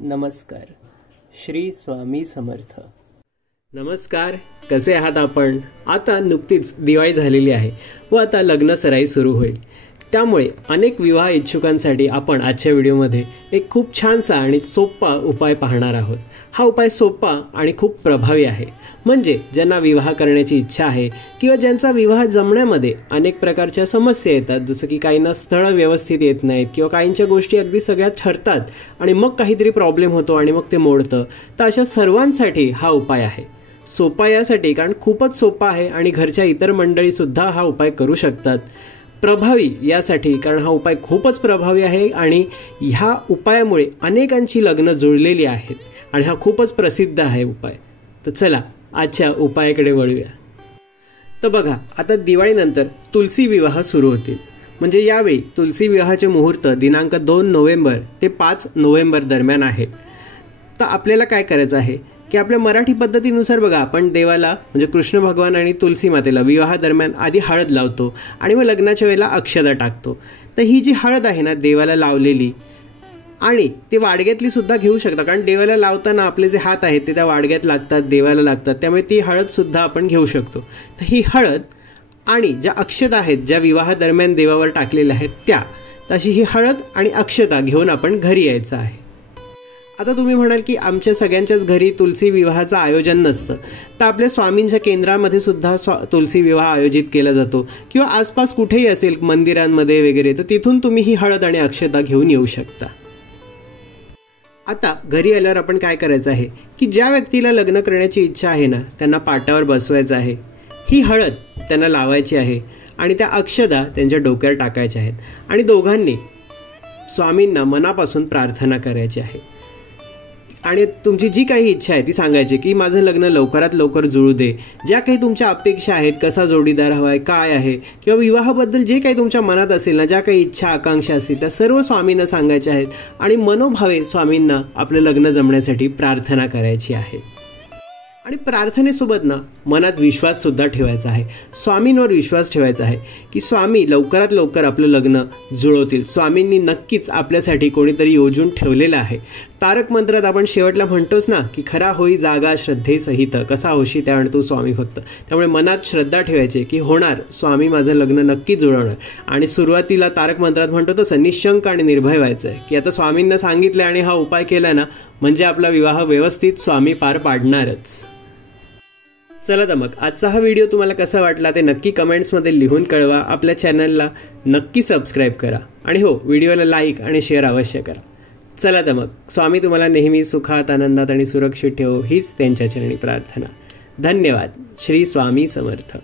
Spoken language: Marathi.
नमस्कार. श्री स्वामी समर्थ. नमस्कार. कसे आहात आपण? आता नुकतीच दिवाळी झालेली आहे व आता लग्न सराई सुरू होईल. त्यामुळे अनेक विवाह इच्छुकांसाठी आपण आजच्या व्हिडिओमध्ये एक खूप छानसा आणि सोपा उपाय पाहणार आहोत. हा उपाय सोपा आणि खूप प्रभावी आहे. म्हणजे ज्यांना विवाह करण्याची इच्छा आहे किंवा ज्यांचा विवाह जमण्यामध्ये अनेक प्रकारच्या समस्या येतात, जसं की काहींना स्थळ व्यवस्थित येत नाहीत किंवा काहींच्या गोष्टी अगदी सगळ्या ठरतात आणि मग काहीतरी प्रॉब्लेम होतो आणि मग ते मोडतं, तर अशा सर्वांसाठी हा उपाय आहे. सोपा यासाठी कारण खूपच सोपा आहे आणि घरच्या इतर मंडळीसुद्धा हा उपाय करू शकतात. प्रभावी यासाठी कारण हा उपाय खूपच प्रभावी आहे आणि ह्या उपायामुळे अनेकांची लग्न जुळलेली आहेत आणि हा खूपच प्रसिद्ध आहे उपाय. तर चला आजच्या उपायाकडे वळूया. तर बघा, आता दिवाळीनंतर तुलसी विवाह सुरू होतील. म्हणजे यावेळी तुलसी विवाहाचे मुहूर्त दिनांक 2 नोव्हेंबर ते 5 नोव्हेंबर दरम्यान आहेत. तर आपल्याला काय करायचं आहे की आपल्या मराठी पद्धतीनुसार बघा, आपण देवाला म्हणजे कृष्ण भगवान आणि तुलसी मातेला विवाहादरम्यान आधी हळद लावतो आणि मग लग्नाच्या वेळेला अक्षता टाकतो. तर ही जी हळद आहे ना देवाला लावलेली, आणि ते वाडग्यातली सुद्धा घेऊ शकता, कारण देवाला लावताना आपले जे हात आहेत ते त्या वाडग्यात लागतात, देवाला लागतात, त्यामुळे ती हळदसुद्धा आपण घेऊ शकतो. तर ही हळद आणि ज्या अक्षता आहेत ज्या विवाहादरम्यान देवावर टाकलेल्या आहेत त्या, तशी ही हळद आणि अक्षता घेऊन आपण घरी यायचं आहे. आता तुम्ही म्हणाल की आमच्या सगळ्यांच्याच घरी तुलसी विवाहाचं आयोजन नसतं, तर आपल्या स्वामींच्या केंद्रामध्ये सुद्धा तुलसी विवाह आयोजित केला जातो किंवा आसपास कुठेही असेल मंदिरांमध्ये वगैरे, तर तिथून तुम्ही ही हळद आणि अक्षता घेऊन येऊ शकता. आता घरी आल्यावर आपण काय करायचं आहे की ज्या व्यक्तीला लग्न करण्याची इच्छा आहे ना त्यांना पाटावर बसवायचं आहे, ही हळद त्यांना लावायची आहे आणि त्या अक्षता त्यांच्या डोक्यावर टाकायच्या आहेत आणि दोघांनी स्वामींना मनापासून प्रार्थना करायची आहे आणि तुमची जी काही इच्छा आहे ती सांगायची की माझं लग्न लवकरात लवकर जुळू दे. ज्या काही तुमच्या अपेक्षा आहेत, कसा जोडीदार हवा आहे, काय आहे, किंवा विवाहाबद्दल जे काही तुमच्या मनात असेल ना, ज्या काही इच्छा आकांक्षा असतील त्या सर्व स्वामींना सांगायच्या आहेत आणि मनोभावे स्वामींना आपलं लग्न जमण्यासाठी प्रार्थना करायची आहे. आणि प्रार्थनेसोबत ना मनात विश्वाससुद्धा ठेवायचा आहे, स्वामींवर विश्वास ठेवायचा आहे की स्वामी लवकरात लवकर आपलं लग्न जुळवतील. स्वामींनी नक्कीच आपल्यासाठी कोणीतरी योजून ठेवलेलं आहे. तारक मंत्रात आपण शेवटला म्हणतोच ना की खरा होई जागा श्रद्धे सहित, कसा होशी त्या तू स्वामी फक्त. त्यामुळे मनात श्रद्धा ठेवायची की होणार, स्वामी माझं लग्न नक्की जुळवणार. आणि सुरुवातीला तारक मंत्रात म्हणतो तसं निशंक आणि निर्भय व्हायचं आहे की आता स्वामींना सांगितलं आणि हा उपाय केला ना म्हणजे आपला विवाह व्यवस्थित स्वामी पार पाडणारच. चला तर मग आजचा हा व्हिडिओ तुम्हाला कसा वाटला ते नक्की कमेंट्समध्ये लिहून कळवा. आपल्या चॅनलला नक्की सबस्क्राईब करा आणि हो, व्हिडिओला लाईक आणि शेअर अवश्य करा. चला तर मग स्वामी तुम्हाला नेहमी सुखात, आनंदात आणि सुरक्षित ठेवो हीच त्यांच्या चरणी प्रार्थना. धन्यवाद. श्री स्वामी समर्थ.